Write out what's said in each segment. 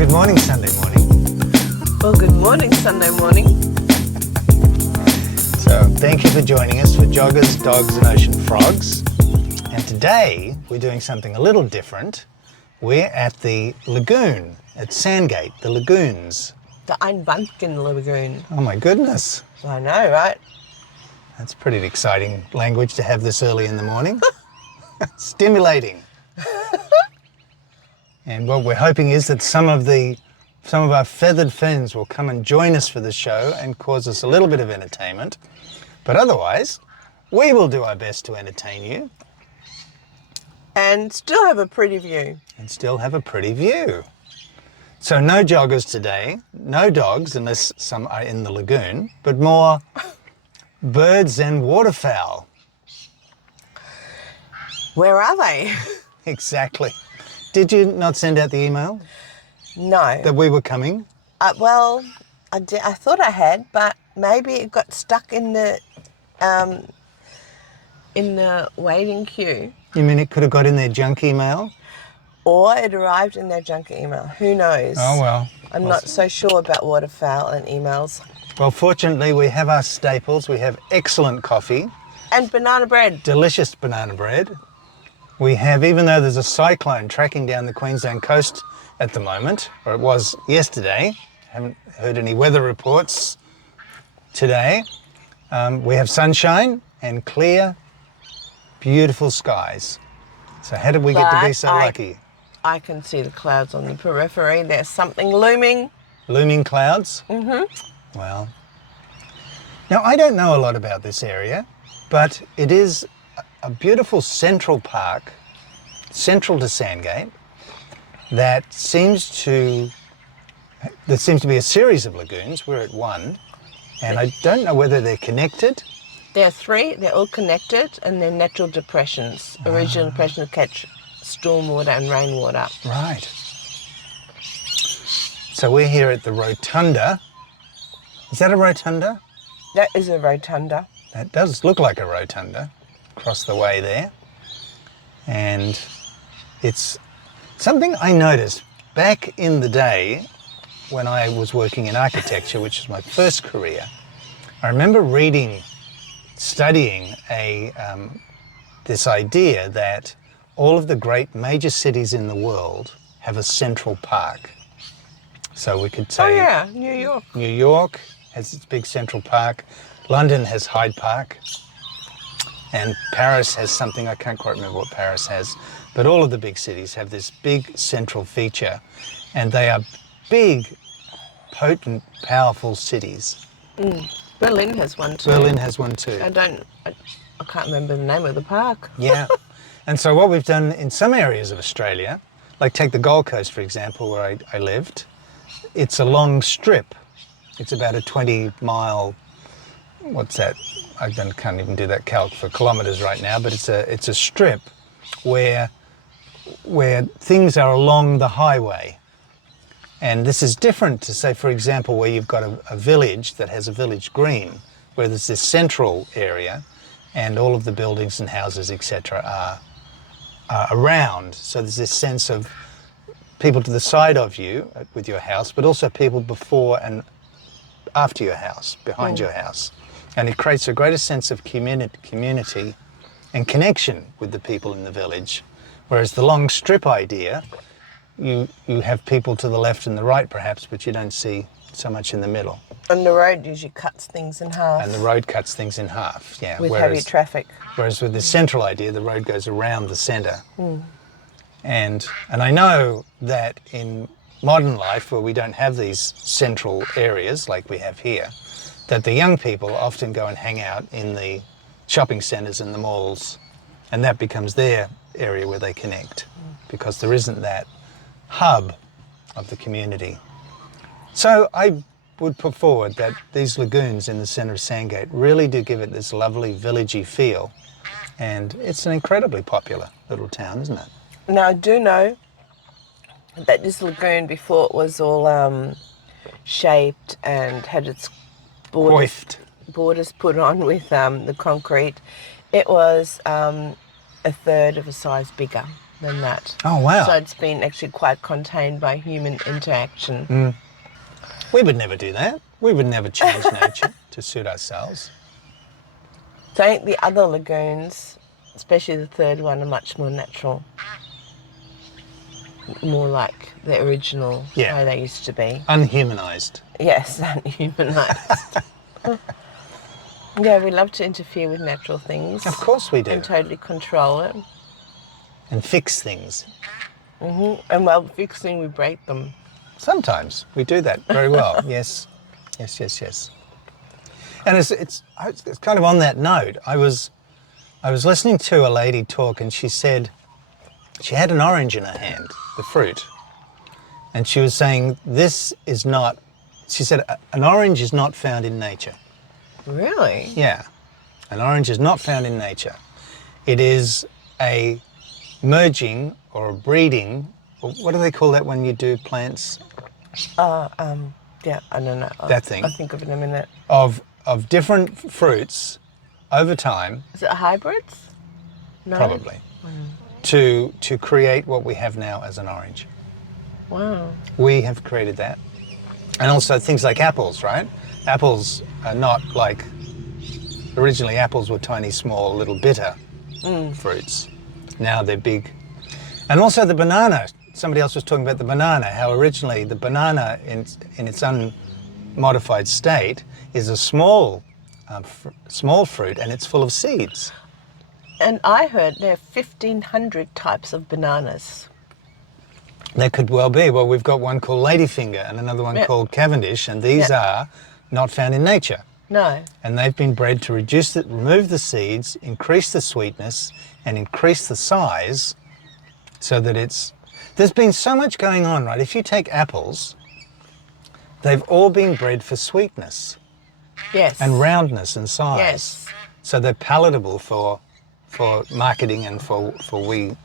good morning, Sunday morning. Well, good morning, Sunday morning. So, thank you for joining us for Joggers, Dogs and Ocean Frogs. And today, we're doing something a little different. We're at the lagoon at Sandgate, the lagoons. The Einbuntgen Lagoon. Oh my goodness. I know, right? That's pretty exciting language to have this early in the morning. Stimulating. And what we're hoping is that some of our feathered friends will come and join us for the show and cause us a little bit of entertainment. But otherwise, we will do our best to entertain you. And still have a pretty view. So no joggers today, no dogs unless some are in the lagoon, but more birds and waterfowl. Where are they? Exactly. Did you not send out the email No. that we were coming? Well, I thought I had, but maybe it got stuck in the waiting queue. You mean it could have got in their junk email? Or it arrived in their junk email. Who knows? Oh, well. I'm not so sure about waterfowl and emails. Well, fortunately, we have our staples. We have excellent coffee. And banana bread. Delicious banana bread. We have, even though there's a cyclone tracking down the Queensland coast at the moment, or it was yesterday, haven't heard any weather reports today, we have sunshine and clear, beautiful skies. So how did we get to be so lucky? I can see the clouds on the periphery. There's something looming. Looming clouds? Mm-hmm. Well, now I don't know a lot about this area, but it is a beautiful central park, central to Sandgate, there seems to be a series of lagoons. We're at one, and I don't know whether they're connected. There are three, they're all connected, and they're natural depressions. Original depressions catch stormwater and rainwater. Right. So we're here at the rotunda. Is that a rotunda? That is a rotunda. That does look like a rotunda across the way there. And it's something I noticed back in the day when I was working in architecture, which was my first career. I remember studying this idea that all of the great major cities in the world have a central park. So we could say... Oh yeah, New York. New York has its big central park. London has Hyde Park. And Paris has something, I can't quite remember what Paris has, but all of the big cities have this big central feature, and they are big, potent, powerful cities. Berlin has one too. Berlin has one too. I can't remember the name of the park. Yeah. And so what we've done in some areas of Australia, like take the Gold Coast, for example, where I lived, it's a long strip. It's about a 20-mile, what's that? I can't even do that calc for kilometres right now, but it's a strip where things are along the highway. And this is different to, say, for example, where you've got a village that has a village green, where there's this central area and all of the buildings and houses, etc., are around. So there's this sense of people to the side of you with your house, but also people before and after your house, behind your house. And it creates a greater sense of community and connection with the people in the village. Whereas the long strip idea, you have people to the left and the right perhaps, but you don't see so much in the middle. And the road usually cuts things in half. And the road cuts things in half, yeah. With heavy traffic. Whereas with the central idea, the road goes around the centre. And I know that in modern life, where we don't have these central areas like we have here, that the young people often go and hang out in the shopping centres and the malls, and that becomes their area where they connect, because there isn't that hub of the community. So I would put forward that these lagoons in the centre of Sandgate really do give it this lovely villagey feel, and it's an incredibly popular little town, isn't it? Now I do know that this lagoon before it was all shaped and had its borders put on with the concrete, it was a third of a size bigger. than that. Oh, wow. So it's been actually quite contained by human interaction. We would never do that. We would never change nature to suit ourselves. So I think the other lagoons, especially the third one, are much more natural. More like the original Yeah. way they used to be. Unhumanised. Yes, unhumanised. Yeah, we love to interfere with natural things. Of course we do. And totally control it. And fix things. And while fixing, we break them. Sometimes we do that very well. Yes. Yes. And it's kind of on that note. I was listening to a lady talk, and she said she had an orange in her hand, the fruit, and she was saying this is not. She said an orange is not found in nature. Really? Yeah, an orange is not found in nature. It is a merging or a breeding. What do they call that when you do plants? Yeah, I don't know. That thing. I'll think of it in a minute. Of different fruits over time. Is it hybrids? No? Probably. To create what we have now as an orange. Wow. We have created that. And also things like apples, right? Apples are not like, originally apples were tiny, small, little bitter fruits. Now they're big. And also the banana. Somebody else was talking about the banana, how originally the banana in its unmodified state is a small fruit, and it's full of seeds. And I heard there are 1,500 types of bananas. There could well be. Well, we've got one called ladyfinger and another one called Cavendish, and these are not found in nature. No. And they've been bred to remove the seeds, increase the sweetness, and increase the size, so that there's been so much going on, right? If you take apples, they've all been bred for sweetness. Yes. And roundness and size. Yes. So they're palatable for marketing and for we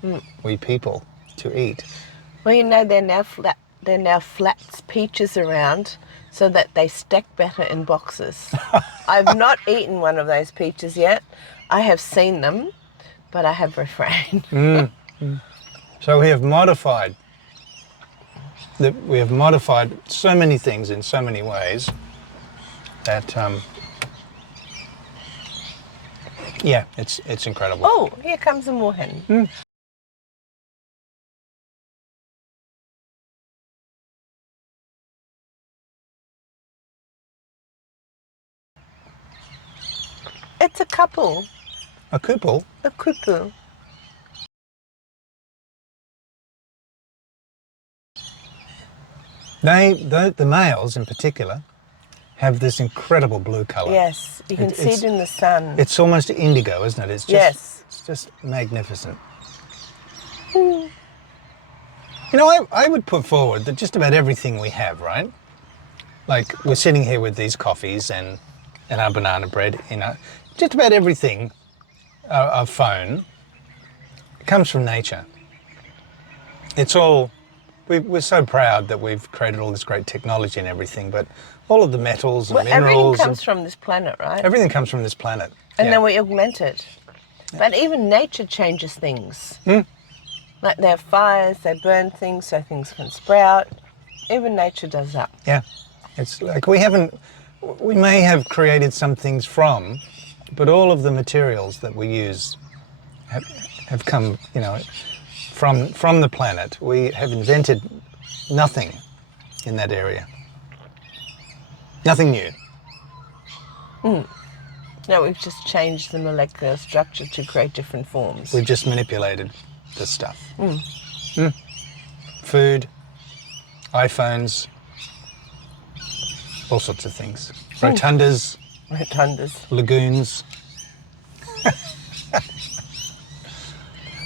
people to eat. Well, you know, they're now flats peaches around so that they stack better in boxes. I've not eaten one of those peaches yet. I have seen them, but I have refrained. So we have modified so many things in so many ways that yeah, it's incredible. Oh, here comes a moorhen. It's a couple. A couple. A couple. The males in particular have this incredible blue colour. Yes, you can see it in the sun. It's almost indigo, isn't it? It's just, yes. It's just magnificent. You know, I would put forward that just about everything we have, right? Like we're sitting here with these coffees and our banana bread, you know, just about everything, our phone, comes from nature. It's all, we're so proud that we've created all this great technology and everything, but all of the metals and minerals. Everything comes from this planet, right? Everything comes from this planet. And then we augment it. But even nature changes things. Like they have fires, they burn things so things can sprout. Even nature does that. Yeah. It's like we may have created some things from, but all of the materials that we use have come, you know, from the planet. We have invented nothing in that area. Nothing new. No, we've just changed the molecular structure to create different forms. We've just manipulated the stuff. Food, iPhones, all sorts of things. Rotundas. Lagoons.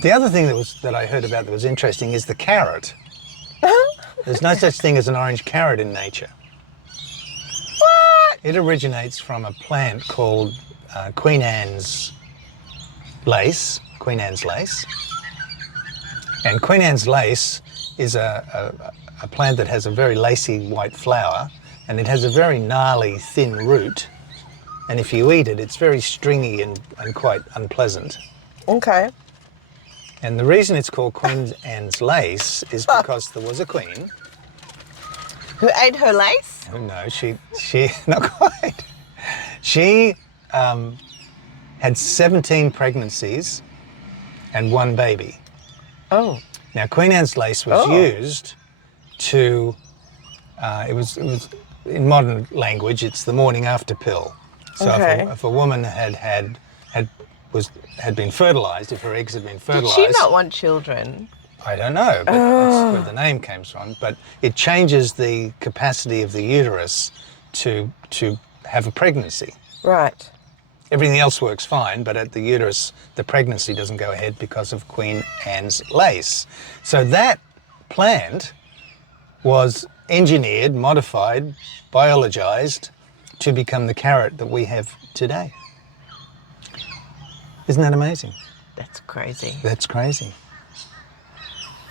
The other thing that I heard about that was interesting is the carrot. There's no such thing as an orange carrot in nature. What? It originates from a plant called Queen Anne's lace. And Queen Anne's lace is a plant that has a very lacy white flower, and it has a very gnarly thin root. And if you eat it, it's very stringy and quite unpleasant. Okay. And the reason it's called Queen Anne's lace is because there was a queen. Who ate her lace? Oh, no, she not quite. She had 17 pregnancies and 1 baby. Oh. Now, Queen Anne's lace was used to, it was in modern language, it's the morning after pill. So if a woman had been fertilized, if her eggs had been fertilized. Did she not want children? I don't know, but that's where the name came from. But it changes the capacity of the uterus to have a pregnancy. Right. Everything else works fine, but at the uterus, the pregnancy doesn't go ahead because of Queen Anne's lace. So that plant was engineered, modified, biologized to become the carrot that we have today. Isn't that amazing? That's crazy. That's crazy.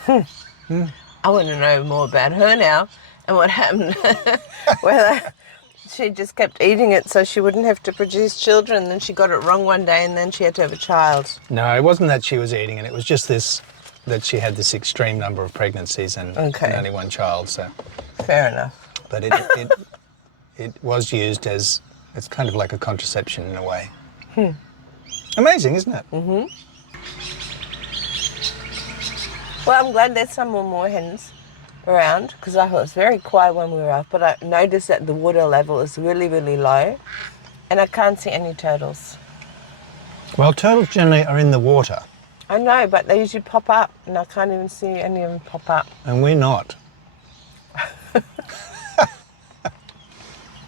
I want to know more about her now and what happened. Whether she just kept eating it so she wouldn't have to produce children, and then she got it wrong one day and then she had to have a child. No, it wasn't that she was eating it. It was just that she had this extreme number of pregnancies and only 1 child. So fair enough. But it was used as it's kind of like a contraception in a way. Amazing, isn't it? Mm-hmm. Well, I'm glad there's some more hens around, because I thought it was very quiet when we were off, but I noticed that the water level is really, really low and I can't see any turtles. Well, turtles generally are in the water. I know, but they usually pop up and I can't even see any of them pop up. And we're not.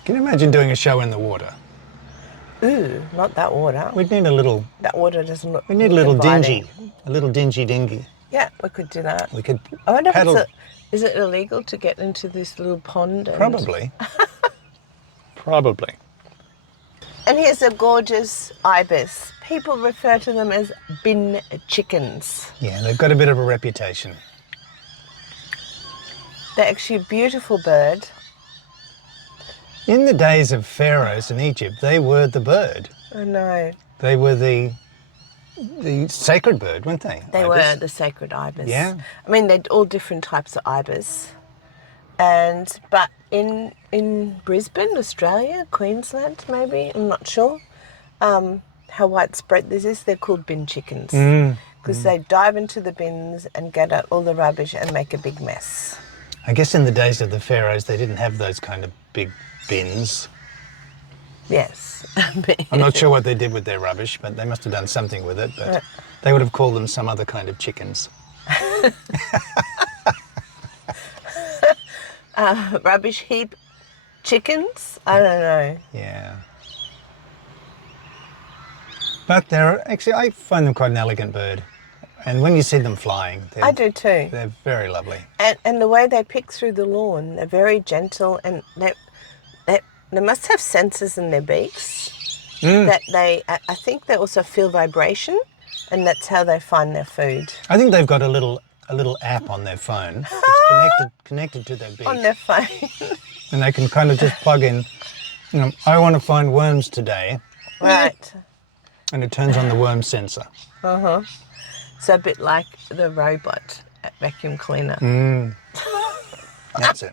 Can you imagine doing a show in the water? Ooh, not that water. We'd need a little... That water doesn't look We need a little inviting. dingy. A little dingy dinghy. Yeah, we could do that. We could I wonder paddle... if is it illegal to get into this little pond? Probably. Probably. And here's a gorgeous ibis. People refer to them as bin chickens. Yeah, they've got a bit of a reputation. They're actually a beautiful bird. In the days of pharaohs in Egypt, they were the bird. I know. They were the sacred bird, weren't they? They Ibis? were the sacred ibis. Yeah. I mean, they're all different types of ibis. But in Brisbane, Australia, Queensland maybe, I'm not sure how widespread this is, they're called bin chickens. Because they dive into the bins and get out all the rubbish and make a big mess. I guess in the days of the pharaohs, they didn't have those kind of big bins. Yes. I'm not sure what they did with their rubbish, but they must have done something with it. But they would have called them some other kind of chickens. Rubbish heap chickens? I don't know. Yeah. But they're actually, I find them quite an elegant bird. And when you see them flying, I do too. They're very lovely. And the way they pick through the lawn, they're very gentle, and they must have sensors in their beaks that I think they also feel vibration, and that's how they find their food. I think they've got a little app on their phone. It's connected to their beak. On their phone. And they can kind of just plug in, I want to find worms today. Right. And it turns on the worm sensor. Uh-huh. So a bit like the robot at vacuum cleaner. That's it.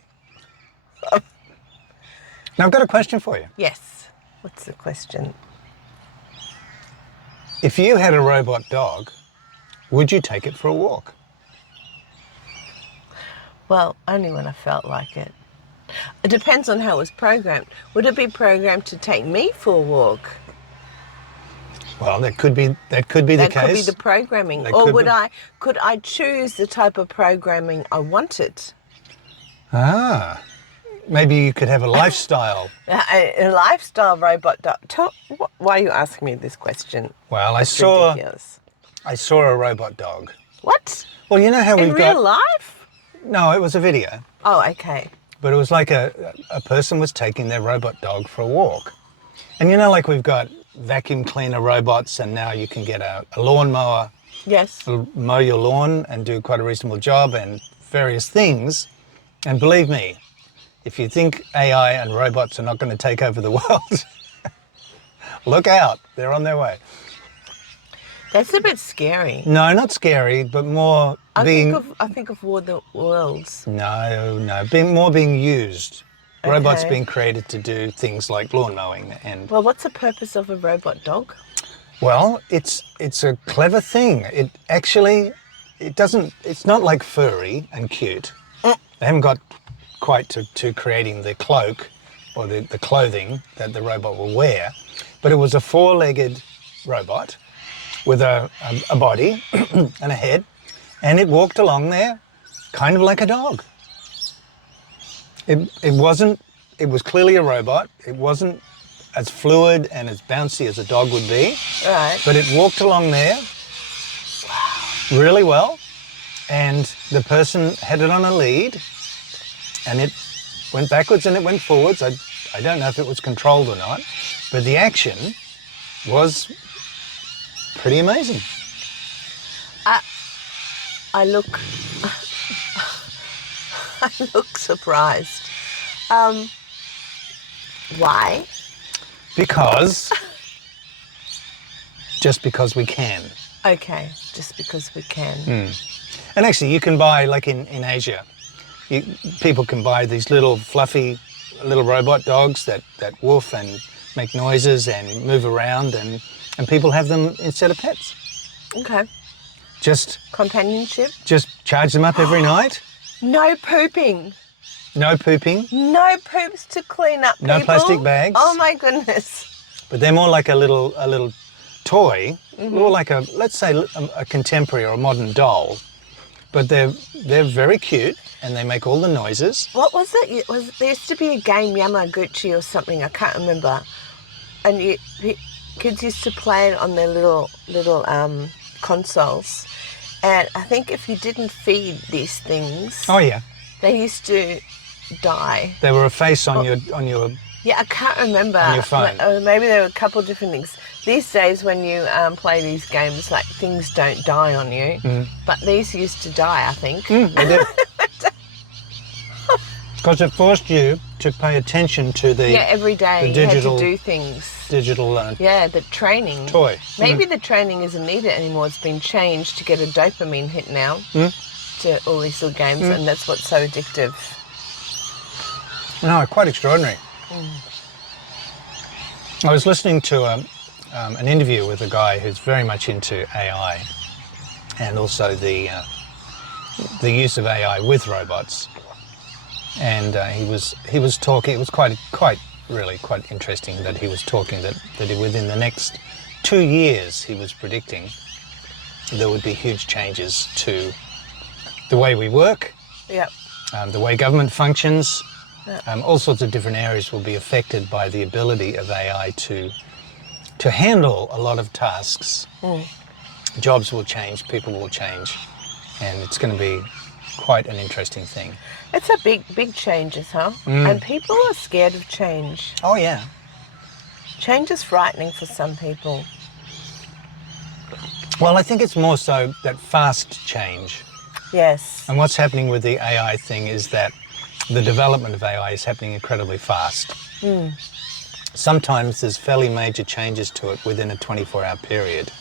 Now I've got a question for you. Yes. What's the question? If you had a robot dog, would you take it for a walk? Well, only when I felt like it. It depends on how it was programmed. Would it be programmed to take me for a walk? Well, that could be the case. That could be the programming. Or could I choose the type of programming I wanted? Ah. Maybe you could have a lifestyle. A lifestyle robot dog. Why are you asking me this question? Well, I saw a robot dog. What? Well, you know how we've got... In real life? No, it was a video. Oh, okay. But it was like a person was taking their robot dog for a walk. And you know, like we've got vacuum cleaner robots, and now you can get a lawnmower. Yes. Mow your lawn and do quite a reasonable job and various things. And believe me, if you think AI and robots are not going to take over the world, look out, they're on their way. That's a bit scary. No, not scary, but more I being... think of War of the Worlds. No, being used. Robots Okay. being created to do things like lawn mowing and... Well, what's the purpose of a robot dog? Well, it's a clever thing. It's not like furry and cute. They haven't got quite to creating the cloak or the clothing that the robot will wear, but it was a four-legged robot with a body and a head, and it walked along there kind of like a dog. It was clearly a robot. It wasn't as fluid and as bouncy as a dog would be. Right. But it walked along there really well, and the person had it on a lead, and it went backwards and it went forwards. I don't know if it was controlled or not, but the action was pretty amazing. I look surprised. Why? Just because we can. Okay, just because we can. And actually you can buy, like in Asia, people can buy these little fluffy little robot dogs that woof and make noises and move around, and people have them instead of pets. Okay. Just Companionship? Just charge them up every night. No pooping. No pooping. No poops to clean up, people. No plastic bags. Oh my goodness. But they're more like a little toy, more like let's say a contemporary or a modern doll. But they're very cute and they make all the noises. What was it? There used to be a game, Yamaguchi or something, I can't remember. And kids used to play it on their little consoles. And I think if you didn't feed these things, Oh yeah, they used to die. they were a face on your Yeah, I can't remember. On your phone. Or maybe there were a couple of different things. These days when you play these games, like, things don't die on you. But these used to die, I think. They did. Because it forced you to pay attention to the Yeah, every day the you digital- had to do things. digital Yeah, the training. toy. Maybe the training isn't needed anymore. It's been changed to get a dopamine hit now to all these little games, and that's what's so addictive. No, quite extraordinary. I was listening to an interview with a guy who's very much into AI and also the use of AI with robots. And he was talking. It was really quite interesting that he was talking that within the next 2 years he was predicting there would be huge changes to the way we work, Yep. the way government functions. All sorts of different areas will be affected by the ability of AI to handle a lot of tasks. Jobs will change, people will change, and it's going to be quite an interesting thing. It's a big changes, huh? And people are scared of change. Oh yeah. Change is frightening for some people. Well, I think it's more so that fast change. Yes. And what's happening with the AI thing is that the development of AI is happening incredibly fast. Sometimes there's fairly major changes to it within a 24-hour period.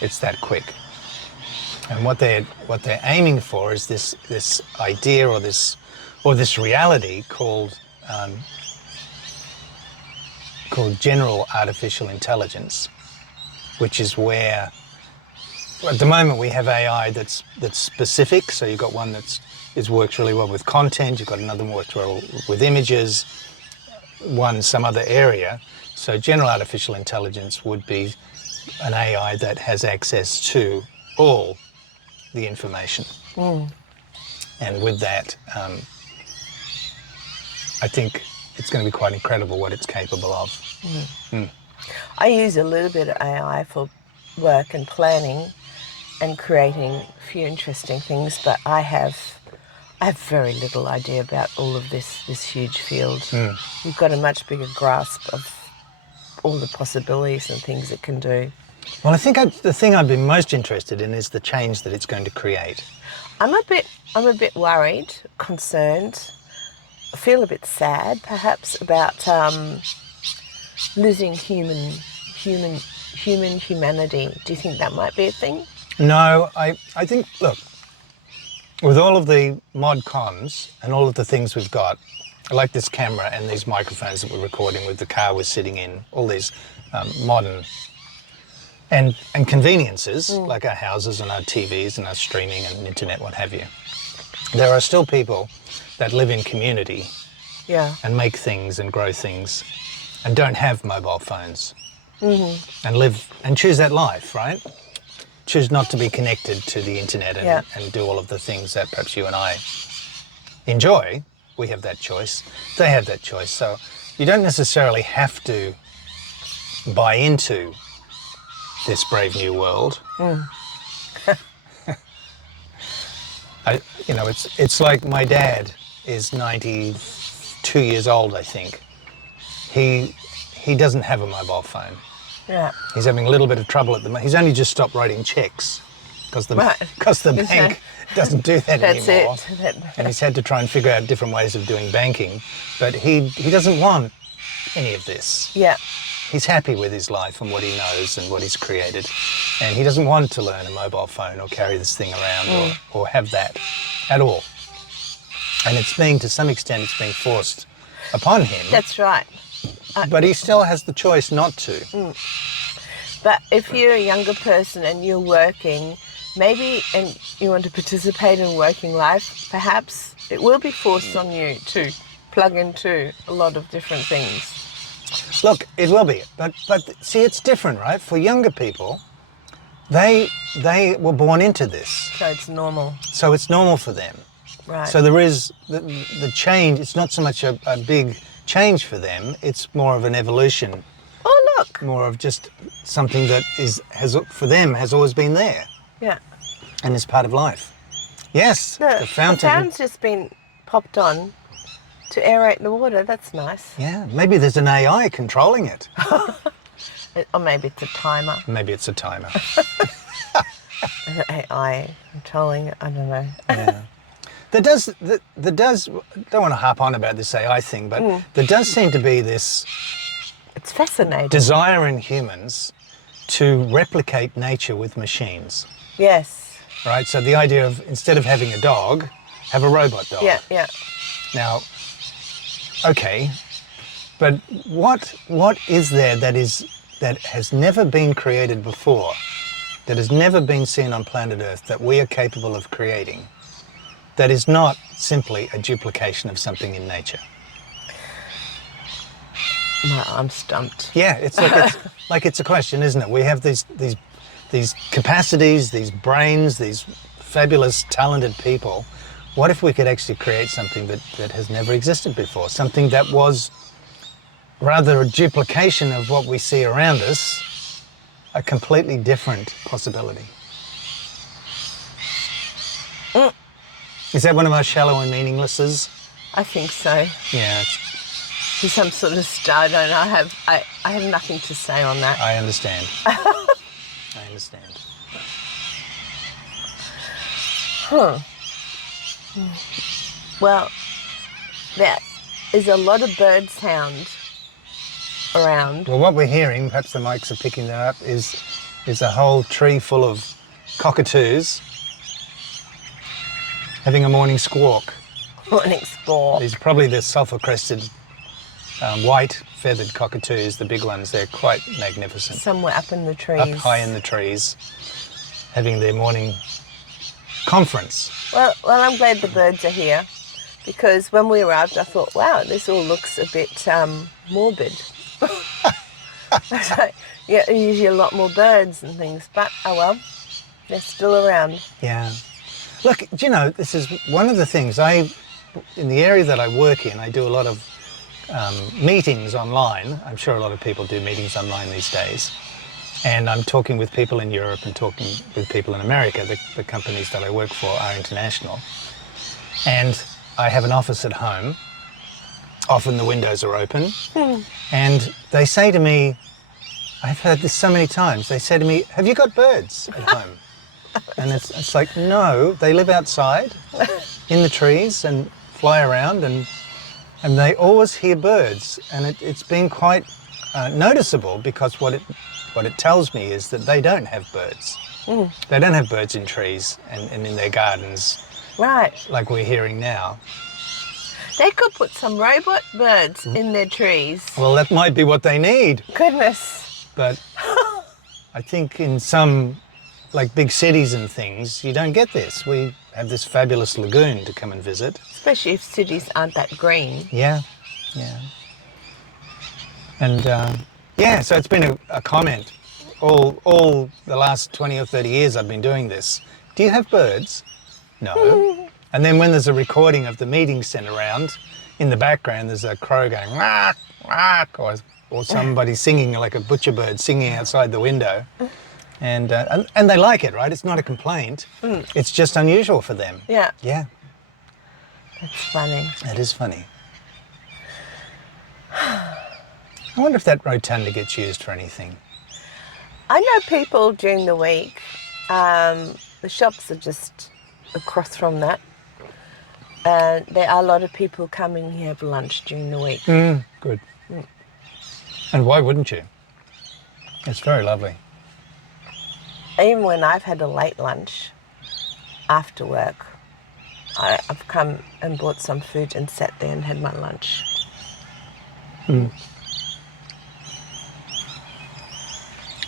It's that quick. And what they're aiming for is this idea or this reality called general artificial intelligence, which is where at the moment we have AI that's specific. So you've got one works really well with content. You've got another one works well with images. One some other area. So general artificial intelligence would be an AI that has access to all the information. And with that, I think it's going to be quite incredible what it's capable of. I use a little bit of AI for work and planning and creating a few interesting things, but I have very little idea about all of this huge field. You've got a much bigger grasp of all the possibilities and things it can do. Well, I think the thing I've been most interested in is the change that it's going to create. I'm a bit worried, concerned. I feel a bit sad, perhaps, about losing human humanity. Do you think that might be a thing? No, I think, look, with all of the mod cons and all of the things we've got, like this camera and these microphones that we're recording with, the car we're sitting in, all these modern and conveniences, like our houses and our TVs and our streaming and internet, what have you. There are still people that live in community and make things and grow things and don't have mobile phones and live and choose that life, right? Choose not to be connected to the internet and do all of the things that perhaps you and I enjoy. We have that choice. They have that choice. So you don't necessarily have to buy into this brave new world. It's like my dad is 92 years old, I think. He doesn't have a mobile phone. Yeah. He's having a little bit of trouble at the moment. He's only just stopped writing checks because the bank doesn't do that anymore. And he's had to try and figure out different ways of doing banking. But he doesn't want any of this. Yeah. He's happy with his life and what he knows and what he's created. And he doesn't want to learn a mobile phone or carry this thing around or have that at all. And to some extent, it's being forced upon him. That's right. But he still has the choice not to. But if you're a younger person and you're working, maybe, and you want to participate in working life, perhaps it will be forced on you to plug into a lot of different things. Look, it will be. But see, it's different, right? For younger people, they were born into this. So it's normal. So it's normal for them. Right. So there is the change. It's not so much a big change for them. It's more of an evolution. Oh, look. More of just something that for them has always been there. Yeah. And is part of life. Yes, the fountain. The fountain's just been popped on to aerate the water. That's nice. Yeah, maybe there's an AI controlling it. Or maybe it's a timer. Maybe it's a timer. An AI controlling it, I don't know. Yeah. There does, don't want to harp on about this AI thing, but there does seem to be this... It's fascinating. Desire in humans to replicate nature with machines. Yes. Right, so the idea of, instead of having a dog, have a robot dog. Yeah, yeah. Now, okay, but what is there that has never been created before, that has never been seen on planet Earth, that we are capable of creating, that is not simply a duplication of something in nature? I'm stumped. Yeah, it's it's a question, isn't it? We have these capacities, these brains, these fabulous, talented people. What if we could actually create something that has never existed before? Something that was rather a duplication of what we see around us, a completely different possibility. Is that one of our shallow and meaninglesses? I think so. Yeah. To some sort of star. I don't know. I have nothing to say on that. I understand. I understand. Huh. Well, there is a lot of bird sound around. Well, what we're hearing, perhaps the mics are picking that up, is a whole tree full of cockatoos having a morning squawk. Morning squawk. These are probably the sulphur-crested white feathered cockatoos, the big ones. They're quite magnificent. Somewhere up in the trees. Up high in the trees, having their morning conference. Well, I'm glad the birds are here, because when we arrived I thought, wow, this all looks a bit morbid. Yeah, usually a lot more birds and things, but oh well, they're still around. Yeah. Look, do you know, this is one of the things in the area that I work in, I do a lot of meetings online. I'm sure a lot of people do meetings online these days. And I'm talking with people in Europe and talking with people in America. The companies that I work for are international. And I have an office at home. Often the windows are open. And they say to me, I've heard this so many times, they say to me, have you got birds at home? And it's like, no, they live outside in the trees and fly around, and they always hear birds. And it's been quite noticeable, because what what it tells me is that they don't have birds. They don't have birds in trees and in their gardens Right. like we're hearing now. They could put some robot birds in their trees. Well, that might be what they need, Goodness. but I think in some like big cities and things, you don't get this. We have this fabulous lagoon to come and visit. Especially if cities aren't that green. Yeah, yeah. And yeah, so it's been a comment all the last 20 or 30 years I've been doing this. Do you have birds? No. And then when there's a recording of the meeting sent around, in the background there's a crow going whack, whack, or somebody singing like a butcher bird singing outside the window. And they like it, right? It's not a complaint. It's just unusual for them. Yeah. Yeah, That's funny. that is funny. I wonder if that rotunda gets used for anything. I know people during the week, the shops are just across from that. There are a lot of people coming here for lunch during the week. Good. And why wouldn't you? It's very lovely. Even when I've had a late lunch after work, I've come and bought some food and sat there and had my lunch.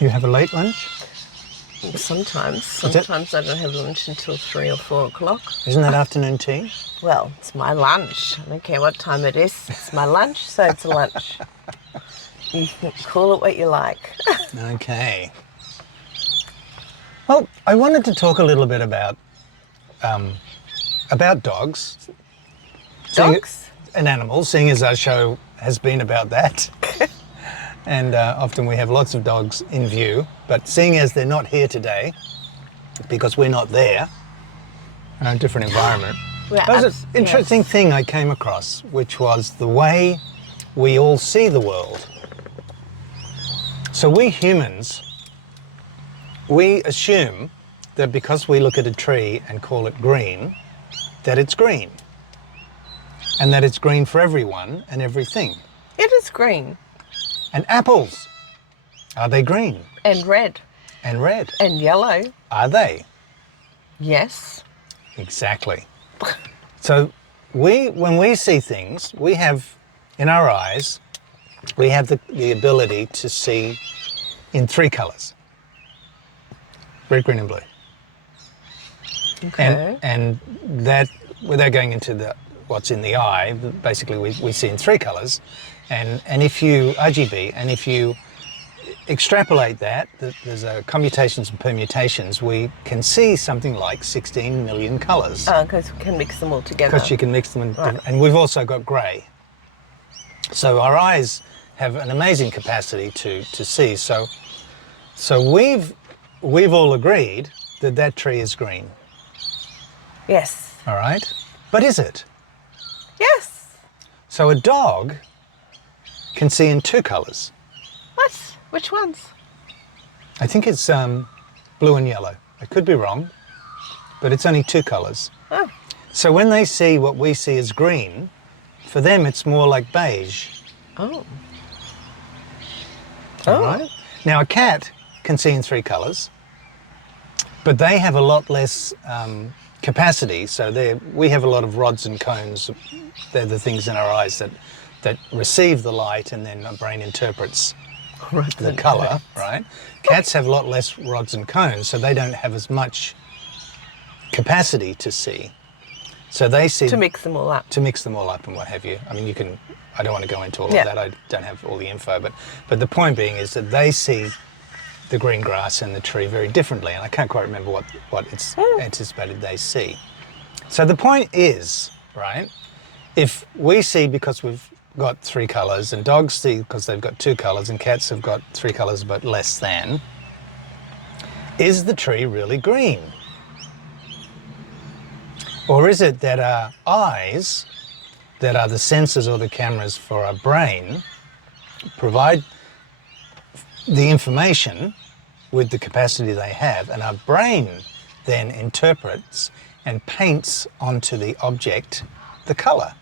You have a late lunch? Sometimes it- I don't have lunch until 3 or 4 o'clock. Isn't that afternoon tea? Well, it's my lunch. I don't care what time it is. It's my lunch, so it's a lunch. You can call it what you like. Okay. Well, I wanted to talk a little bit about dogs. Dogs? And animals, seeing as our show has been about that. And often we have lots of dogs in view, but seeing as they're not here today, because we're not there, a different environment, there was an interesting thing I came across, which was the way we all see the world. So we humans, we assume that because we look at a tree and call it green, that it's green. And that it's green for everyone and everything. It is green. And apples, are they green? And red. And red, And yellow. are they? Yes. Exactly. So when we see things, we have, in our eyes, we have the ability to see in 3 colours. Red, green and blue. Okay. And that, without going into what's in the eye, basically we see in 3 colours. And if you, RGB, and if you extrapolate that, there's commutations and permutations, we can see something like 16 million colours. Because we can mix them all together. Because you can mix them, Right. and we've also got grey. So our eyes have an amazing capacity to see. So we've all agreed that tree is green. Yes. All right, but is it? Yes. So a dog can see in 2 colours. What? Which ones? I think it's blue and yellow. I could be wrong, but it's only 2 colours. Oh. So when they see what we see as green, for them it's more like beige. Oh. All right. Now a cat can see in 3 colours, but they have a lot less capacity. So we have a lot of rods and cones. They're the things in our eyes that receive the light, and then our brain interprets the colour, right? Cats have a lot less rods and cones, so they don't have as much capacity to see. So they see... To mix them all up. To mix them all up and what have you. I mean, you can... I don't want to go into all Yeah. of that. I don't have all the info, but the point being is that they see the green grass and the tree very differently, and I can't quite remember what it's anticipated they see. So the point is, right, if we see because we've got 3 colours, and dogs see because they've got 2 colours, and cats have got 3 colours but less than, is the tree really green? Or is it that our eyes, that are the sensors or the cameras for our brain, provide the information with the capacity they have, and our brain then interprets and paints onto the object the colour?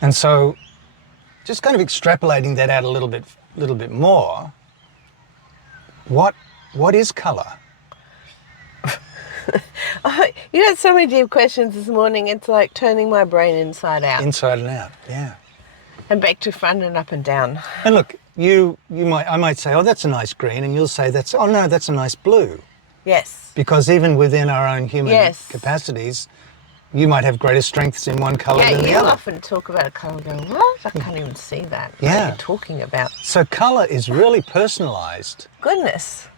And so just kind of extrapolating that out a little bit little bit more, what is colour? Oh, you had so many deep questions this morning. It's like turning my brain inside out Inside and out, yeah. and back to front and up and down. And look, I might say, oh, that's a nice green, and you'll say, that's a nice blue. Yes. Because even within our own human Yes. capacities, you might have greater strengths in one colour Yeah, than the you other. often talk about a colour and go, what? I can't even see that. What Yeah. are you talking about? So colour is really personalised. Goodness.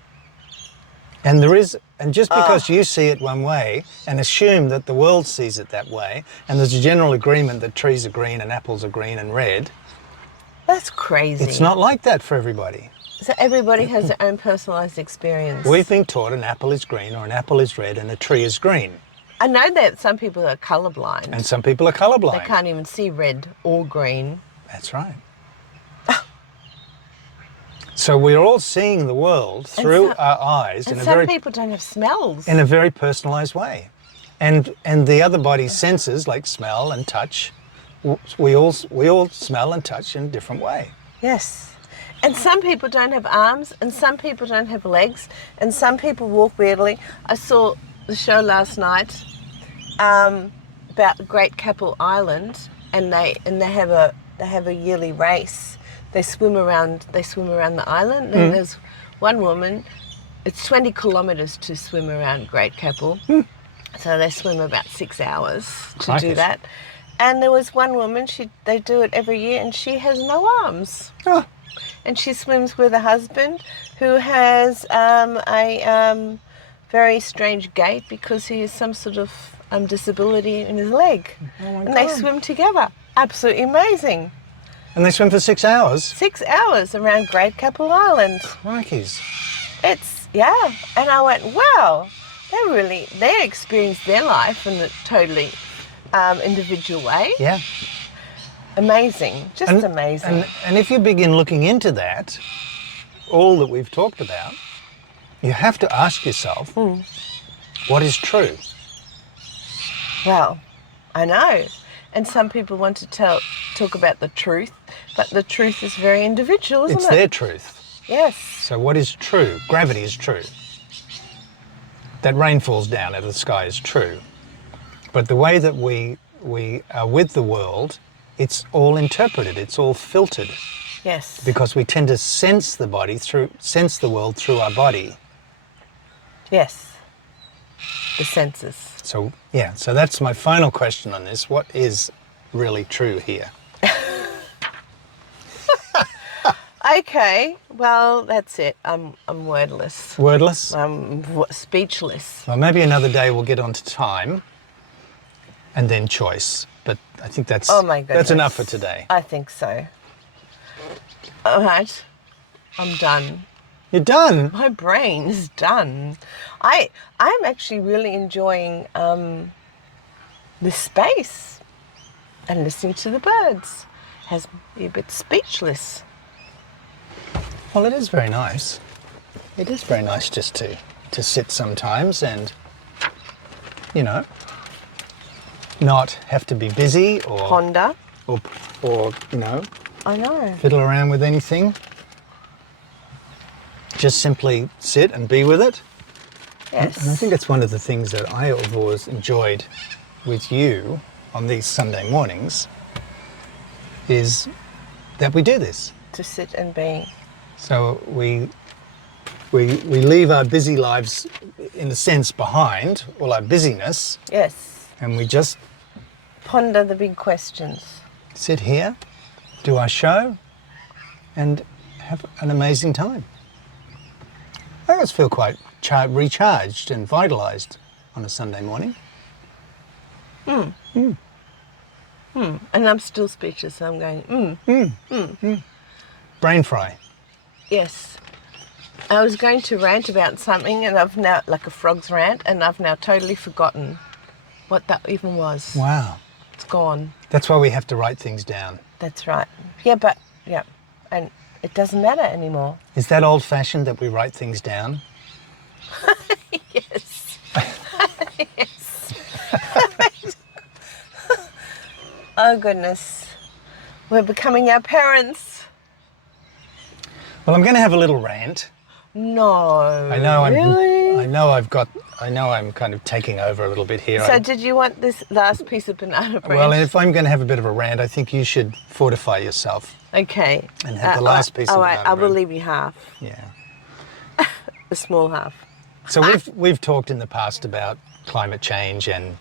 And just because you see it one way and assume that the world sees it that way, and there's a general agreement that trees are green and apples are green and red, That's crazy. it's not like that for everybody. So everybody has their own personalised experience. We've been taught an apple is green or an apple is red and a tree is green. I know that some people are colourblind. And some people are colourblind. They can't even see red or green. That's right. So we're all seeing the world through our eyes And some people don't have smells. in a very personalised way. And the other body's senses, like smell and touch, we all smell and touch in a different way. Yes. And some people don't have arms, and some people don't have legs, and some people walk weirdly. I saw the show last night about Great Keppel Island, and they have a yearly race. They swim around the island, and there's one woman. It's 20 kilometres to swim around Great Keppel, so they swim about 6 hours to do that. And there was one woman. They do it every year, and she has no arms. Oh. And she swims with a husband who has a very strange gait because he has some sort of disability in his leg. Oh my and God. they swim together. Absolutely amazing. And they swim for 6 hours? 6 hours around Great Keppel Island. Crikeys. Yeah. And I went, wow, they experienced their life in a totally individual way. Yeah. Amazing. Just amazing. And if you begin looking into that, all that we've talked about, you have to ask yourself, what is true? Well, I know. And some people want to talk about the truth, but the truth is very individual, isn't it? It's their truth. Yes. So what is true? Gravity is true. That rain falls down out of the sky is true. But the way that we are with the world, it's all interpreted, it's all filtered. Yes. Because we tend to sense the world through our body. Yes. The senses. So that's my final question on this. What is really true here? Okay, well, that's it. I'm wordless. Wordless? I'm speechless. Well, maybe another day we'll get on to time and then choice. But I think that's enough for today. I think so. All right, I'm done. You're done? My brain is done. I'm actually really enjoying this space and listening to the birds. Has me a bit speechless. Well, it is very nice. It is very nice just to sit sometimes and, not have to be busy or Ponder. or I know. fiddle around with anything. Just simply sit and be with it. Yes. And I think that's one of the things that I have always enjoyed with you on these Sunday mornings is that we do this. To sit and be. So we leave our busy lives, in a sense, behind, all our busyness, Yes. and we just Ponder the big questions. sit here, do our show, and have an amazing time. I always feel quite recharged and vitalised on a Sunday morning. And I'm still speechless, so I'm going, Brain fry. Yes. I was going to rant about something, and I've now, like a frog's rant, and I've now totally forgotten what that even was. Wow. It's gone. That's why we have to write things down. That's right. Yeah. And it doesn't matter anymore. Is that old-fashioned that we write things down? Yes. Yes. Oh, goodness. We're becoming our parents. Well, I'm going to have a little rant. No. I know really? I know I'm kind of taking over a little bit here. So did you want this last piece of banana bread? Well, if I'm going to have a bit of a rant, I think you should fortify yourself Okay. and have the last piece of all banana right, I will bread. leave you half. Yeah. A small half. So we've talked in the past about climate change and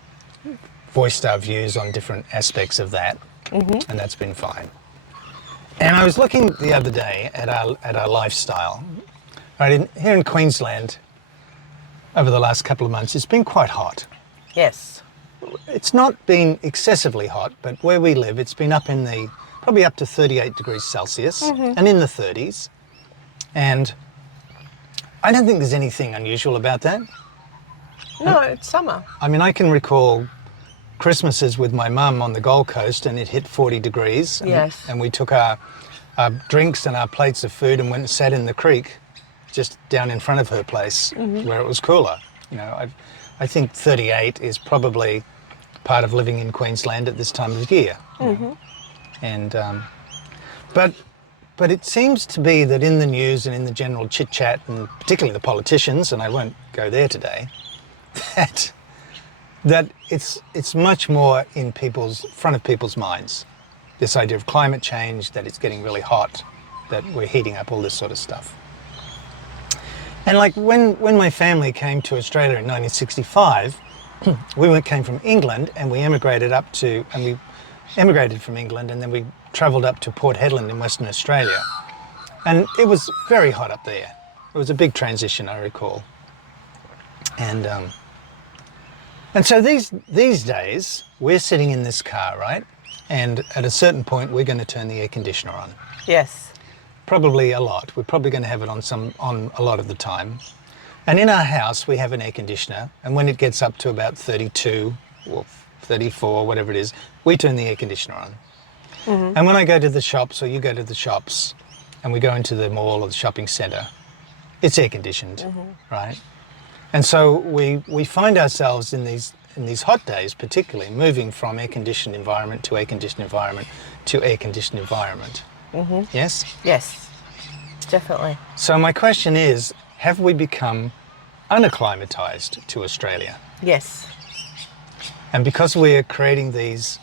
voiced our views on different aspects of that, and that's been fine. And I was looking the other day at our lifestyle. Right, here in Queensland, over the last couple of months, it's been quite hot. Yes. It's not been excessively hot, but where we live, it's been probably up to 38 degrees Celsius and in the 30s. And I don't think there's anything unusual about that. No, it's summer. I mean, I can recall Christmases with my mum on the Gold Coast and it hit 40 degrees. Yes. And we took our drinks and our plates of food and went and sat in the creek just down in front of her place where it was cooler. You know, I think 38 is probably part of living in Queensland at this time of year. And but it seems to be that in the news and in the general chit chat, and particularly the politicians, and I won't go there today, that it's much more in front of people's minds. This idea of climate change, that it's getting really hot, that we're heating up, all this sort of stuff. And like when my family came to Australia in 1965, we came from England and we emigrated from England and then we travelled up to Port Hedland in Western Australia. And it was very hot up there. It was a big transition, I recall. And so these days, we're sitting in this car, right? And at a certain point, we're going to turn the air conditioner on. Yes. Probably a lot. We're probably going to have it on a lot of the time. And in our house, we have an air conditioner. And when it gets up to about 32 or 34, whatever it is, we turn the air conditioner on. And when I go to the shops, or you go to the shops, and we go into the mall or the shopping centre, it's air conditioned, right? And so we find ourselves in these hot days, particularly, moving from air conditioned environment to air conditioned environment to air conditioned environment. Yes? Yes, definitely. So my question is, have we become unacclimatised to Australia? Yes. And because we're creating these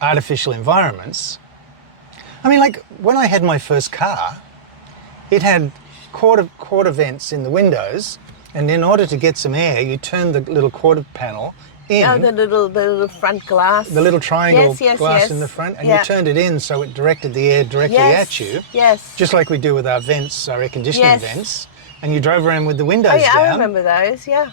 artificial environments, I mean, like when I had my first car, it had quarter vents in the windows, and in order to get some air, you turn the little quarter panel in. Oh, the little front glass. The little triangle Yes, glass in the front, and Yeah. you turned it in so it directed the air directly at you. Yes. Just like we do with our vents, our air conditioning Yes. vents. And you drove around with the windows Oh, yeah, down. I remember those. Yeah.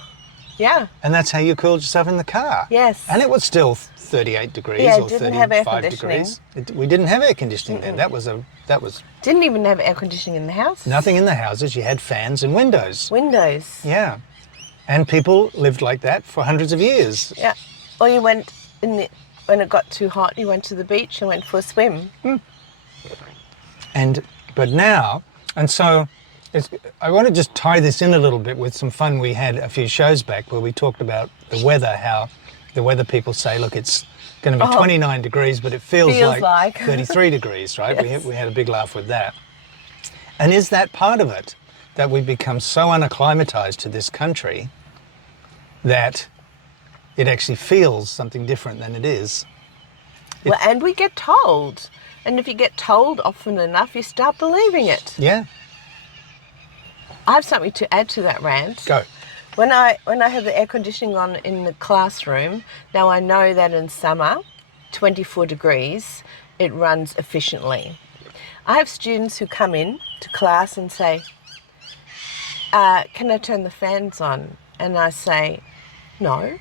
Yeah. And that's how you cooled yourself in the car. Yes. And it was still 38 degrees Yeah, it or didn't have air 35 conditioning. degrees. We didn't have air conditioning then. That was Didn't even have air conditioning in the house. nothing in the houses. You had fans and windows. Windows. Yeah. And people lived like that for hundreds of years. Yeah. Or you went when it got too hot, you went to the beach and went for a swim. But now, I want to just tie this in a little bit with some fun we had a few shows back where we talked about the weather, how the weather people say, look, it's going to be 29 degrees, but it feels like 33 degrees, right? Yes. We had a big laugh with that. And is that part of it, that we've become so unacclimatized to this country that it actually feels something different than it is? Well, and we get told. And if you get told often enough, you start believing it. Yeah. I have something to add to that rant. Go. When I have the air conditioning on in the classroom, now I know that in summer, 24 degrees, it runs efficiently. I have students who come in to class and say, can I turn the fans on? And I say, no,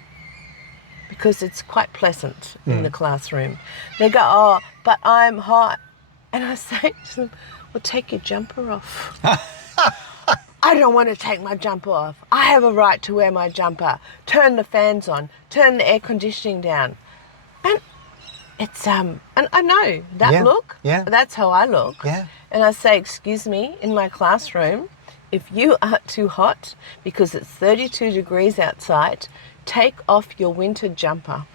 because it's quite pleasant in the classroom. They go, oh, but I'm hot. And I say to them, well, take your jumper off. I don't want to take my jumper off. I have a right to wear my jumper. Turn the fans on. Turn the air conditioning down. And it's, and I know that look. Yeah. That's how I look. Yeah. And I say, excuse me, in my classroom, if you are too hot because it's 32 degrees outside, take off your winter jumper.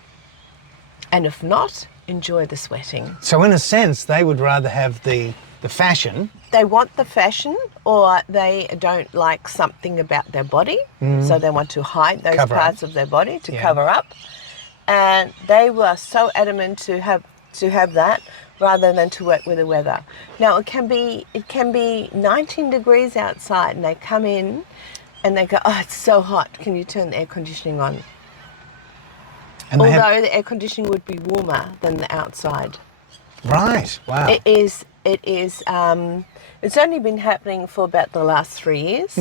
And if not, enjoy the sweating. So in a sense, they would rather have the the fashion. They want the fashion, or they don't like something about their body, so they want to hide those Cover parts up. of their body to Yeah. cover up. And they were so adamant to have that rather than to work with the weather. Now it can be 19 degrees outside, and they come in and they go, "Oh, it's so hot. Can you turn the air conditioning on?" And they Although have, the air conditioning would be warmer than the outside. right, wow. It is. It's only been happening for about the last 3 years.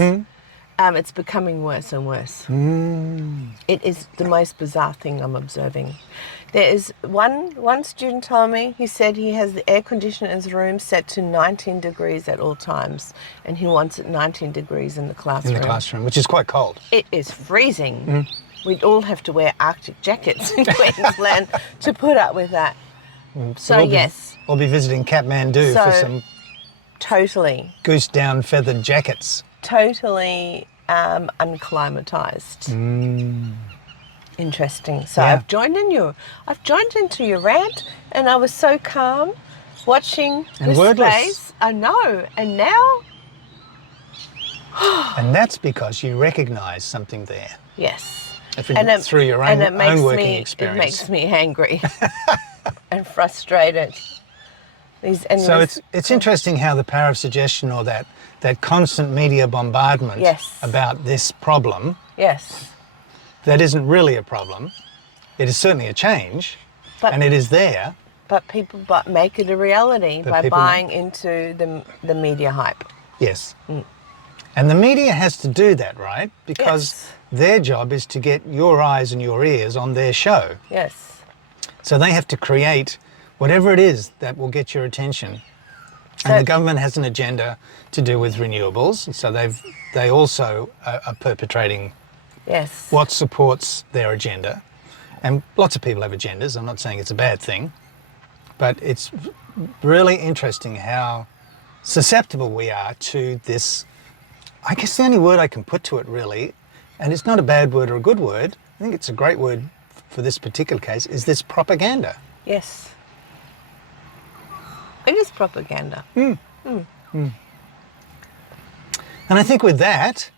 It's becoming worse and worse. It is the most bizarre thing I'm observing. There is one student told me, he said he has the air conditioner in his room set to 19 degrees at all times, and he wants it 19 degrees in the classroom. In the classroom, which is quite cold. It is freezing. We'd all have to wear Arctic jackets in Queensland to put up with that. So yes, We'll be visiting Kathmandu for So- some totally. goose down feathered jackets. Totally unclimatized. Interesting. So Yeah. I've joined into your rant, and I was so calm watching And this wordless. space. I know, and now, And that's because you recognise something there. yes, Through your own, own working experience. It makes me angry and frustrated. So it's interesting how the power of suggestion, or that constant media bombardment Yes. about this problem yes, that isn't really a problem. It is certainly a change, But- and it is there. but people make it a reality But by people buying into the media hype. Yes. And the media has to do that, right? Because Yes. their job is to get your eyes and your ears on their show. Yes, So they have to create whatever it is that will get your attention. So- And the government has an agenda to do with renewables, so they also are perpetrating yes, what supports their agenda. And lots of people have agendas. I'm not saying it's a bad thing, but it's really interesting how susceptible we are to this. I guess the only word I can put to it, really, and it's not a bad word or a good word, I think it's a great word for this particular case, is this propaganda. yes. It is propaganda. And I think with that,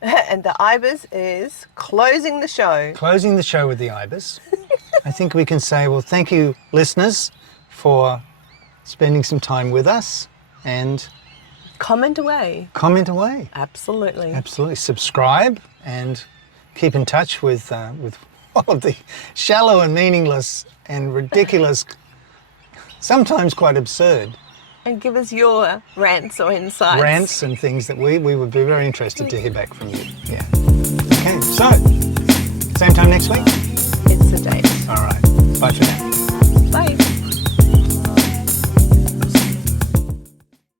And the Ibis is closing the show. closing the show with the Ibis, I think we can say, well, thank you, listeners, for spending some time with us, and Comment away. comment away. Absolutely. Absolutely. Subscribe and keep in touch with all of the shallow and meaningless and ridiculous, sometimes quite absurd And give us your rants or insights. rants and things that we would be very interested to hear back from you. Yeah. Okay, so same time next week.